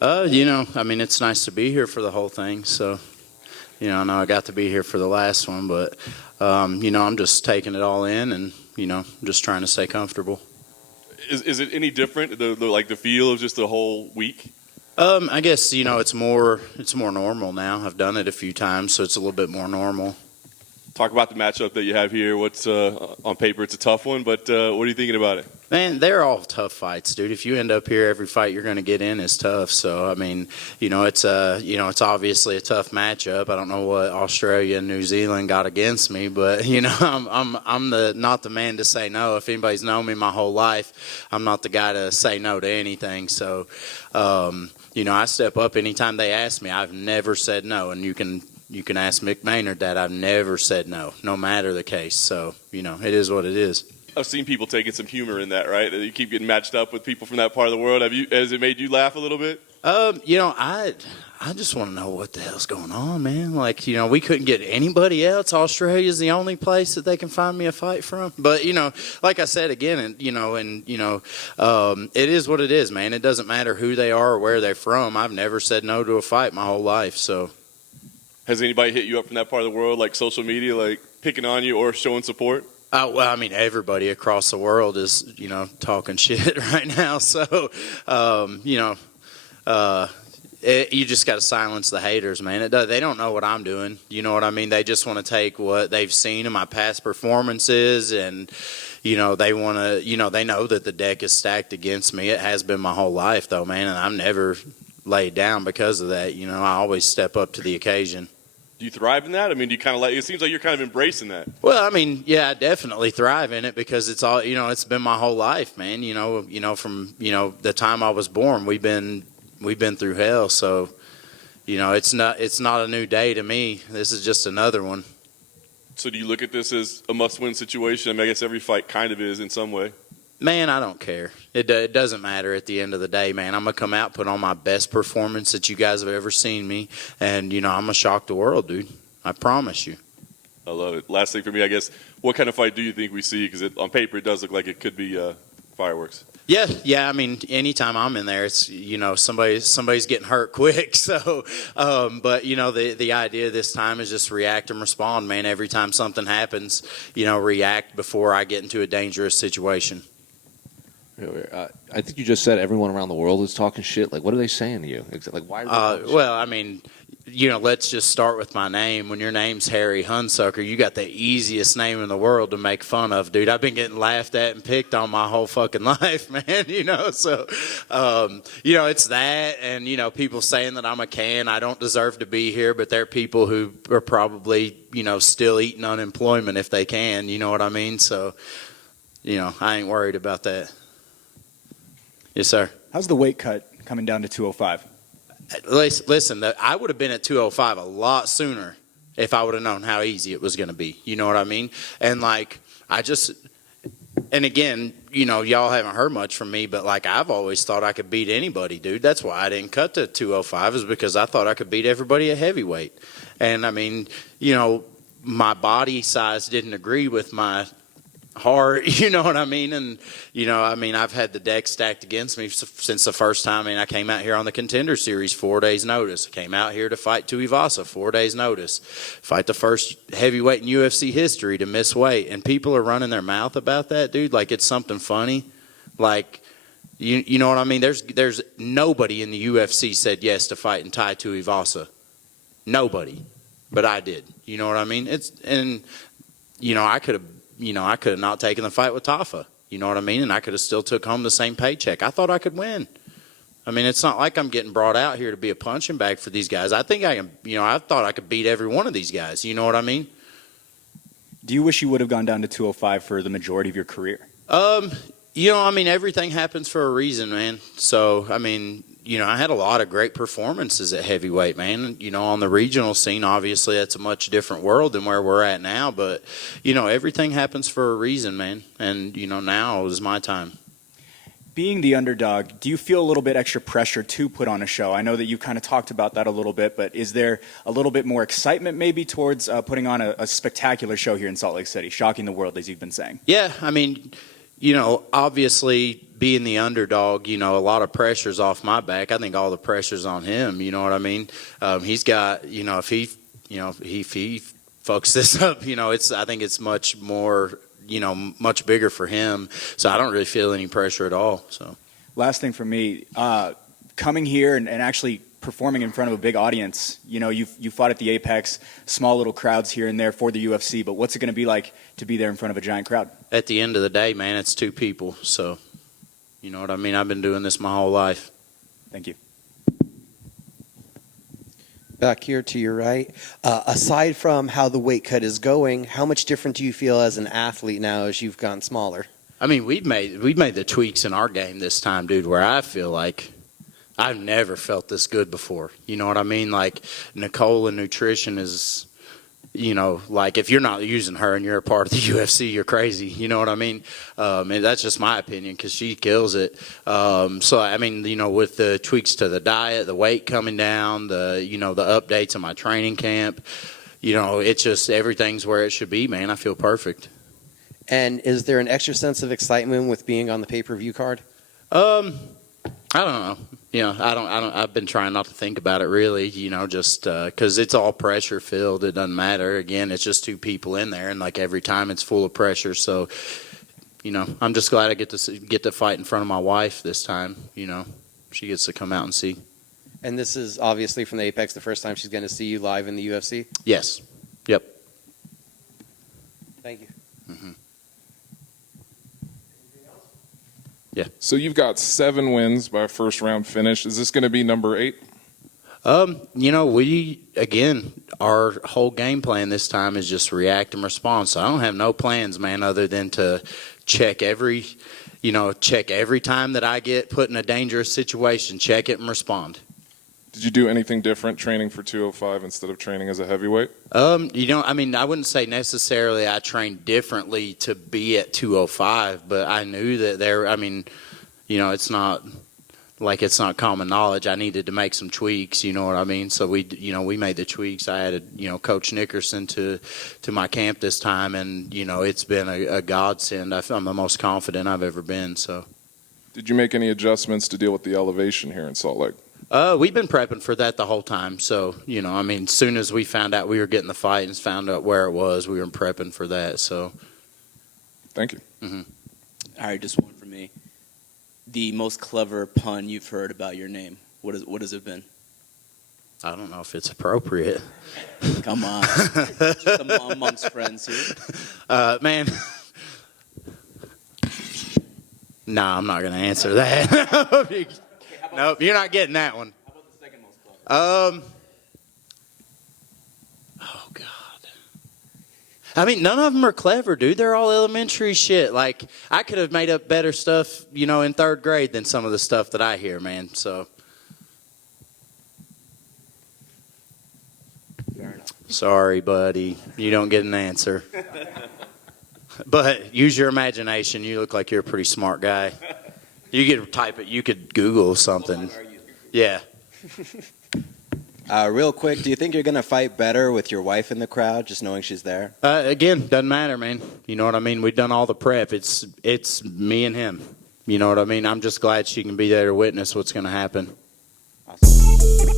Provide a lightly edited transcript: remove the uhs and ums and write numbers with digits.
I mean, it's nice to be here for the whole thing. So, I know I got to be here for the last one, but, I'm just taking it all in and, just trying to stay comfortable. Is it any different, the feel of just the whole week? I guess, it's more normal now. I've done it a few times, so it's a little bit more normal. Talk about the matchup that you have here. What's on paper, it's a tough one, but what are you thinking about it? Man, they're all tough fights, dude. If you end up here, every fight you're going to get in is tough. So, I mean, it's obviously a tough matchup. I don't know what Australia and New Zealand got against me, but I'm not the man to say no. If anybody's known me my whole life, I'm not the guy to say no to anything. So, I step up anytime they ask me. I've never said no, and you can ask Mick Maynard that. I've never said no matter the case. So, it is what it is. I've seen people taking some humor in that, right? You keep getting matched up with people from that part of the world. Has it made you laugh a little bit? I just want to know what the hell's going on, man. Like, we couldn't get anybody else. Australia's the only place that they can find me a fight from. But, like I said again, it is what it is, man. It doesn't matter who they are or where they're from. I've never said no to a fight my whole life, so. Has anybody hit you up from that part of the world, like social media, like picking on you or showing support? Well, I mean, everybody across the world is, talking shit right now. So, you just got to silence the haters, man. They don't know what I'm doing. You know what I mean? They just want to take what they've seen in my past performances and, they want to, they know that the deck is stacked against me. It has been my whole life, though, man, and I've never laid down because of that. I always step up to the occasion. Do you thrive in that? I mean, do you kind of it seems like you're kind of embracing that. Well, I mean, yeah, I definitely thrive in it because it's all, it's been my whole life, man. From, the time I was born, we've been through hell. So, it's not a new day to me. This is just another one. So do you look at this as a must-win situation? I mean, I guess every fight kind of is in some way. Man, I don't care. It doesn't matter at the end of the day, man. I'm going to come out, put on my best performance that you guys have ever seen me, and, I'm going to shock the world, dude. I promise you. I love it. Last thing for me, I guess, what kind of fight do you think we see? Because on paper, it does look like it could be fireworks. Yeah. I mean, anytime I'm in there, it's somebody's getting hurt quick. So, but the idea this time is just react and respond, man. Every time something happens, react before I get into a dangerous situation. I think you just said everyone around the world is talking shit. Like, what are they saying to you? Like, why? Well, I mean, let's just start with my name. When your name's Harry Hunsucker, you got the easiest name in the world to make fun of, dude. I've been getting laughed at and picked on my whole fucking life, man. So, it's that, and people saying that I'm a can. I don't deserve to be here, but there are people who are probably, still eating unemployment if they can. You know what I mean? So, I ain't worried about that. Yes, sir. How's the weight cut coming down to 205? Listen, I would have been at 205 a lot sooner if I would have known how easy it was going to be. You know what I mean? And, and again, y'all haven't heard much from me, but, I've always thought I could beat anybody, dude. That's why I didn't cut to 205 is because I thought I could beat everybody at heavyweight. And, I mean, my body size didn't agree with my heart, you know what I mean? And, I've had the deck stacked against me since the first time. I came out here on the Contender Series 4 days notice. I came out here to fight Tuivasa 4 days notice. Fight the first heavyweight in UFC history to miss weight. And people are running their mouth about that, dude, like it's something funny. You know what I mean? There's nobody in the UFC said yes to fighting Tai Tuivasa. Nobody. But I did. You know what I mean? I could have not taken the fight with Tafa. You know what I mean? And I could have still took home the same paycheck. I thought I could win. I mean, it's not like I'm getting brought out here to be a punching bag for these guys. I think I can, I thought I could beat every one of these guys. You know what I mean? Do you wish you would have gone down to 205 for the majority of your career? Everything happens for a reason, man. So, I had a lot of great performances at heavyweight, man. On the regional scene, obviously, that's a much different world than where we're at now. But, everything happens for a reason, man. And, now is my time. Being the underdog, do you feel a little bit extra pressure to put on a show? I know that you kind of talked about that a little bit, but is there a little bit more excitement maybe towards putting on a spectacular show here in Salt Lake City, shocking the world, as you've been saying? Yeah, obviously being the underdog, a lot of pressure's off my back. I think all the pressure's on him. You know what I mean? He's got, if he fucks this up, I think it's much more, much bigger for him. So I don't really feel any pressure at all. So Last thing for me, coming here and actually performing in front of a big audience. You fought at the Apex, small little crowds here and there for the UFC, but what's it going to be like to be there in front of a giant crowd? At the end of the day, man, it's two people. So, you know what I mean? I've been doing this my whole life. Thank you. Back here to your right, aside from how the weight cut is going, how much different do you feel as an athlete now as you've gotten smaller? I mean, we've made the tweaks in our game this time, dude, where I feel like I've never felt this good before. You know what I mean? Like, Nicole in nutrition is, like, if you're not using her and you're a part of the UFC, you're crazy. You know what I mean? And that's just my opinion because she kills it. So, I mean, with the tweaks to the diet, the weight coming down, the updates on my training camp, it's just everything's where it should be, man. I feel perfect. And is there an extra sense of excitement with being on the pay-per-view card? I don't know. I've been trying not to think about it really, just because it's all pressure filled. It doesn't matter. Again, it's just two people in there, and like every time it's full of pressure. So, I'm just glad I get to fight in front of my wife this time. She gets to come out and see. And this is obviously from the Apex the first time she's going to see you live in the UFC? Yes. Yep. Thank you. Mm-hmm. So you've got 7 wins by a first round finish. Is this going to be number 8? Our whole game plan this time is just react and respond. So I don't have no plans, man, other than to check every time that I get put in a dangerous situation, check it and respond. Did you do anything different training for 205 instead of training as a heavyweight? I wouldn't say necessarily I trained differently to be at 205, but I knew that it's not like it's not common knowledge. I needed to make some tweaks, you know what I mean? So we made the tweaks. I added, Coach Nickerson to my camp this time, and, it's been a godsend. I'm the most confident I've ever been, so. Did you make any adjustments to deal with the elevation here in Salt Lake? We've been prepping for that the whole time. So, as soon as we found out we were getting the fight and found out where it was, we were prepping for that. So, thank you. Mm-hmm. All right, just one for me. The most clever pun you've heard about your name. What has it been? I don't know if it's appropriate. Come on. Just amongst friends here. Man. Nah, I'm not going to answer that. Nope, you're not getting that one. How about the second most clever? Oh, God. I mean, none of them are clever, dude. They're all elementary shit. Like, I could have made up better stuff, in 3rd grade than some of the stuff that I hear, man. So. Fair enough. Sorry, buddy. You don't get an answer. But use your imagination. You look like you're a pretty smart guy. You could type it. You could Google something. Yeah. Real quick, do you think you're going to fight better with your wife in the crowd, just knowing she's there? Again, doesn't matter, man. You know what I mean? We've done all the prep. It's me and him. You know what I mean? I'm just glad she can be there to witness what's going to happen. Awesome.